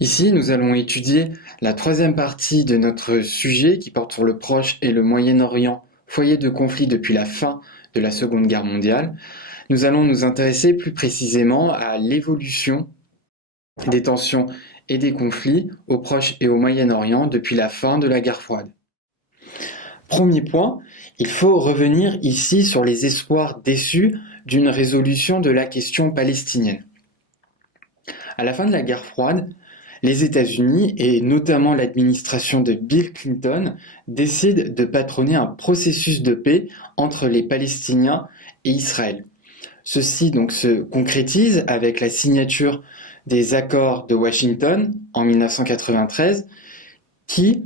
Ici, nous allons étudier la troisième partie de notre sujet qui porte sur le Proche et le Moyen-Orient, foyer de conflit depuis la fin de la Seconde Guerre mondiale. Nous allons nous intéresser plus précisément à l'évolution des tensions et des conflits au Proche et au Moyen-Orient depuis la fin de la guerre froide. Premier point, il faut revenir ici sur les espoirs déçus d'une résolution de la question palestinienne. À la fin de la guerre froide, les États-Unis, et notamment l'administration de Bill Clinton, décident de patronner un processus de paix entre les Palestiniens et Israël. Ceci donc se concrétise avec la signature des accords de Washington en 1993 qui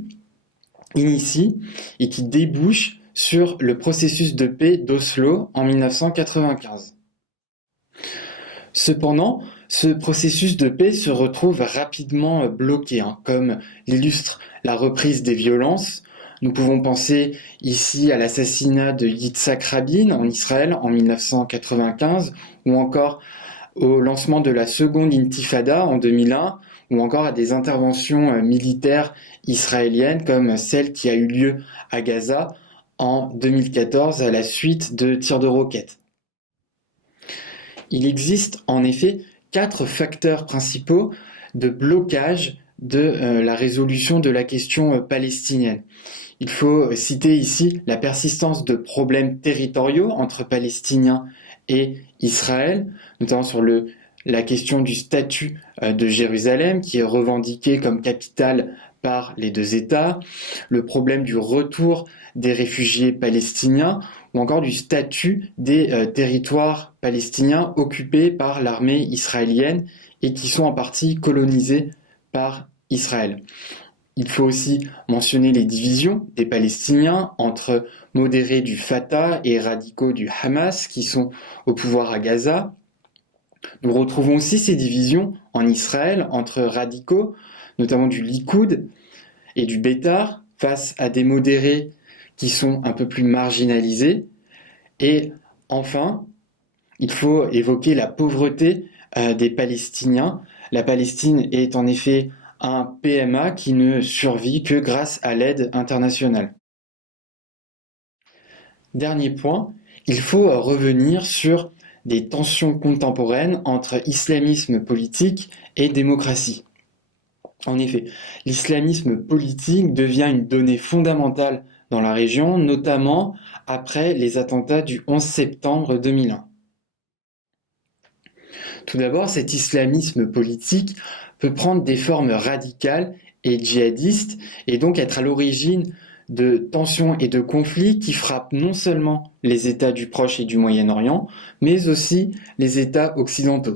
initie et qui débouche sur le processus de paix d'Oslo en 1995. Cependant, ce processus de paix se retrouve rapidement bloqué, comme l'illustre la reprise des violences. Nous pouvons penser ici à l'assassinat de Yitzhak Rabin en Israël en 1995, ou encore au lancement de la seconde intifada en 2001, ou encore à des interventions militaires israéliennes comme celle qui a eu lieu à Gaza en 2014 à la suite de tirs de roquettes. Il existe en effet 4 facteurs principaux de blocage de la résolution de la question palestinienne. Il faut citer ici la persistance de problèmes territoriaux entre Palestiniens et Israël, notamment sur la question du statut de Jérusalem, qui est revendiqué comme capitale par les deux États, le problème du retour des réfugiés palestiniens, ou encore du statut des territoires palestiniens occupés par l'armée israélienne et qui sont en partie colonisés par Israël. Il faut aussi mentionner les divisions des Palestiniens entre modérés du Fatah et radicaux du Hamas qui sont au pouvoir à Gaza. Nous retrouvons aussi ces divisions en Israël entre radicaux, notamment du Likoud et du Bétar, face à des modérés qui sont un peu plus marginalisés. Et enfin, il faut évoquer la pauvreté des Palestiniens. La Palestine est en effet un PMA qui ne survit que grâce à l'aide internationale. Dernier point, il faut revenir sur des tensions contemporaines entre islamisme politique et démocratie. En effet, l'islamisme politique devient une donnée fondamentale dans la région, notamment après les attentats du 11 septembre 2001. Tout d'abord, cet islamisme politique peut prendre des formes radicales et djihadistes et donc être à l'origine de tensions et de conflits qui frappent non seulement les États du Proche et du Moyen-Orient, mais aussi les États occidentaux.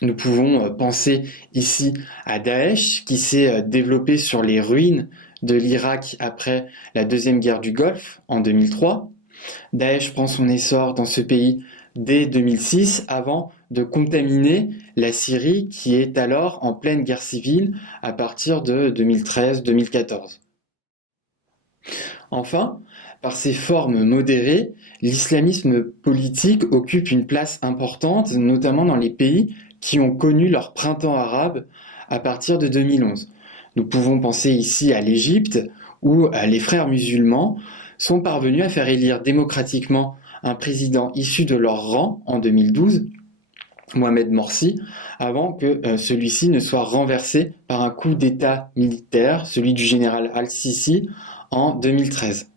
Nous pouvons penser ici à Daesh qui s'est développé sur les ruines de l'Irak après la Deuxième Guerre du Golfe en 2003. Daesh prend son essor dans ce pays dès 2006 avant de contaminer la Syrie qui est alors en pleine guerre civile à partir de 2013-2014. Enfin, par ses formes modérées, l'islamisme politique occupe une place importante, notamment dans les pays qui ont connu leur printemps arabe à partir de 2011. Nous pouvons penser ici à l'Égypte, où les frères musulmans sont parvenus à faire élire démocratiquement un président issu de leur rang en 2012, Mohamed Morsi, avant que celui-ci ne soit renversé par un coup d'État militaire, celui du général al-Sisi, en 2013.